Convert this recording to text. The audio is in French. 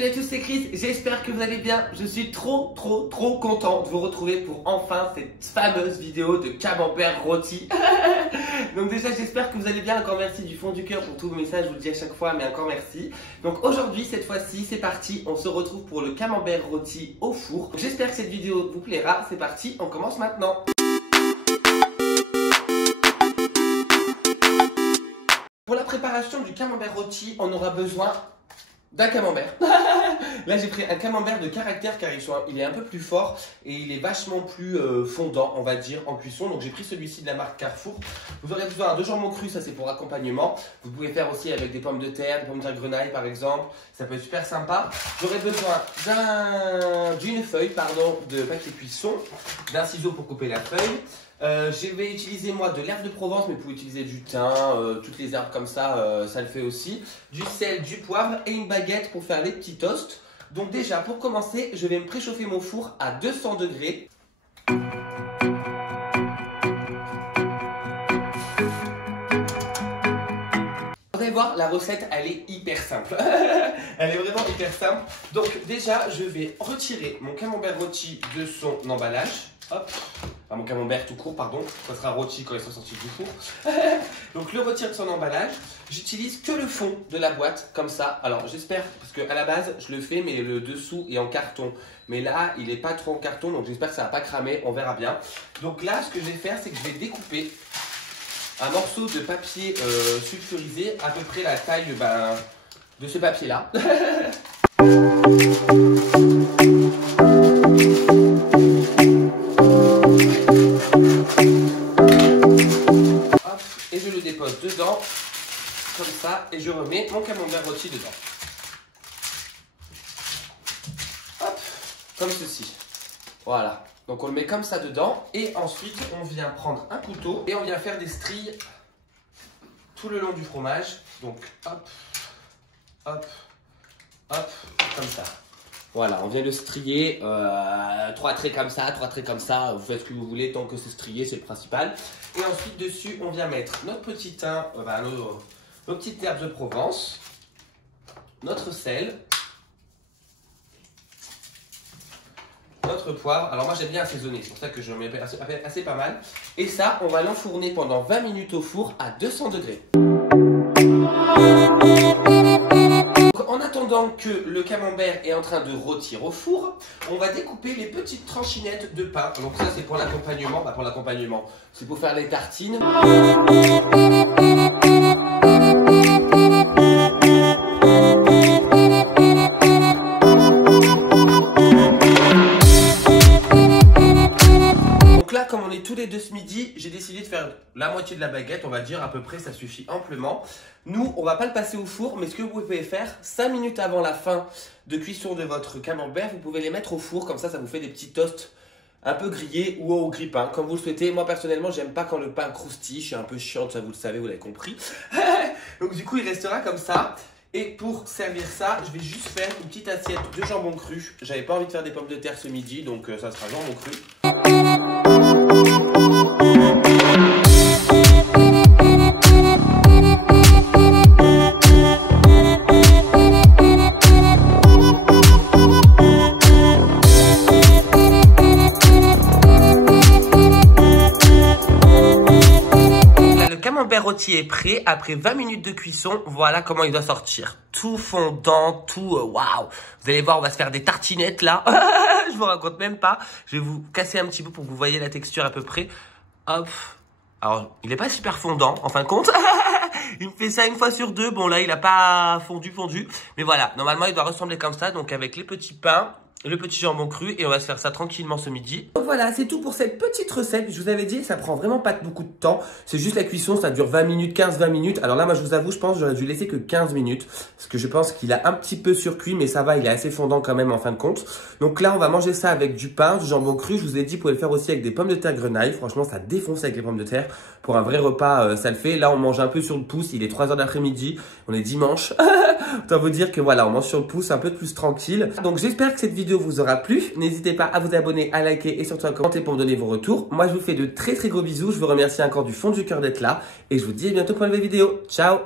Salut à tous, c'est Chris, j'espère que vous allez bien. Je suis trop content de vous retrouver pour enfin cette fameuse vidéo de camembert rôti. Donc déjà j'espère que vous allez bien, encore merci du fond du cœur pour tous vos messages, je vous le dis à chaque fois mais encore merci. Donc aujourd'hui, cette fois-ci, c'est parti, on se retrouve pour le camembert rôti au four. J'espère que cette vidéo vous plaira, c'est parti, on commence maintenant. Pour la préparation du camembert rôti, on aura besoin d'un camembert. Là j'ai pris un camembert de caractère car il est un peu plus fort et il est vachement plus fondant, on va dire, en cuisson. Donc j'ai pris celui-ci de la marque Carrefour. Vous aurez besoin de jambon cru, ça c'est pour accompagnement. Vous pouvez faire aussi avec des pommes de terre, des pommes de terre grenaille par exemple. Ça peut être super sympa. J'aurai besoin d'une feuille de papier cuisson, d'un ciseau pour couper la feuille. Je vais utiliser moi de l'herbe de Provence, mais vous pouvez utiliser du thym, toutes les herbes comme ça, ça le fait aussi. Du sel, du poivre et une baguette pour faire les petits toasts. Donc déjà pour commencer, je vais me préchauffer mon four à 200 degrés. Vous allez voir, la recette elle est hyper simple. Elle est vraiment hyper simple. Donc déjà je vais retirer mon camembert rôti de son emballage. Hop. Enfin, mon camembert tout court, pardon, ça sera rôti quand il sera sorti du four. Donc le retire de son emballage, j'utilise que le fond de la boîte, comme ça. Alors j'espère, parce qu'à la base je le fais, mais le dessous est en carton. Mais là, il n'est pas trop en carton, donc j'espère que ça ne va pas cramer, on verra bien. Donc là, ce que je vais faire, c'est que je vais découper un morceau de papier sulfurisé, à peu près la taille de ce papier-là. Et je le dépose dedans, comme ça, et je remets mon camembert rôti dedans. Hop, comme ceci. Voilà. Donc on le met comme ça dedans, et ensuite on vient prendre un couteau, et on vient faire des stries tout le long du fromage. Donc hop, hop, hop, comme ça. Voilà, on vient le strier, 3 traits comme ça, 3 traits comme ça, vous faites ce que vous voulez, tant que c'est strié, c'est le principal. Et ensuite dessus, on vient mettre notre petit thym, nos petites herbes de Provence, notre sel, notre poivre. Alors moi j'aime bien assaisonner, c'est pour ça que je mets assez pas mal. Et ça, on va l'enfourner pendant 20 minutes au four à 200 degrés. En attendant que le camembert est en train de rôtir au four, on va découper les petites tranchinettes de pain. Donc ça c'est pour l'accompagnement, c'est pour faire les tartines. Donc là, comme on est tous les deux ce midi, j'ai décidé de faire la moitié de la baguette, on va dire, à peu près, ça suffit amplement. Nous, on va pas le passer au four, mais ce que vous pouvez faire, 5 minutes avant la fin de cuisson de votre camembert, vous pouvez les mettre au four, comme ça vous fait des petits toasts un peu grillés ou au grille-pain, comme vous le souhaitez. Moi, personnellement, j'aime pas quand le pain croustille, je suis un peu chiante, ça vous le savez, vous l'avez compris. Donc du coup, il restera comme ça. Et pour servir ça, je vais juste faire une petite assiette de jambon cru. J'avais pas envie de faire des pommes de terre ce midi, donc ça sera jambon cru. Le camembert rôti est prêt. Après 20 minutes de cuisson, voilà comment il doit sortir. Tout fondant, tout waouh. Vous allez voir, on va se faire des tartinettes là. Je vous raconte même pas. Je vais vous casser un petit peu pour que vous voyez la texture à peu près. Hop. Alors, il n'est pas super fondant en fin de compte. Il me fait ça une fois sur deux. Bon là, il n'a pas fondu. Mais voilà, normalement, il doit ressembler comme ça. Donc avec les petits pains, le petit jambon cru, et on va se faire ça tranquillement ce midi. Donc voilà, c'est tout pour cette petite recette. Je vous avais dit, ça prend vraiment pas beaucoup de temps. C'est juste la cuisson, ça dure 20 minutes, 15-20 minutes. Alors là, moi je vous avoue, je pense que j'aurais dû laisser que 15 minutes. Parce que je pense qu'il a un petit peu surcuit, mais ça va, il est assez fondant quand même en fin de compte. Donc là, on va manger ça avec du pain, du jambon cru. Je vous ai dit, vous pouvez le faire aussi avec des pommes de terre grenaille. Franchement, ça défonce avec les pommes de terre. Pour un vrai repas, ça le fait. Là, on mange un peu sur le pouce. Il est 3 h d'après-midi. On est dimanche. Autant vous dire que voilà, on mange sur le pouce un peu plus tranquille. Donc j'espère que cette vidéo vous aura plu. N'hésitez pas à vous abonner, à liker et surtout à commenter pour me donner vos retours. Moi, je vous fais de très gros bisous. Je vous remercie encore du fond du cœur d'être là. Et je vous dis à bientôt pour une nouvelle vidéo. Ciao!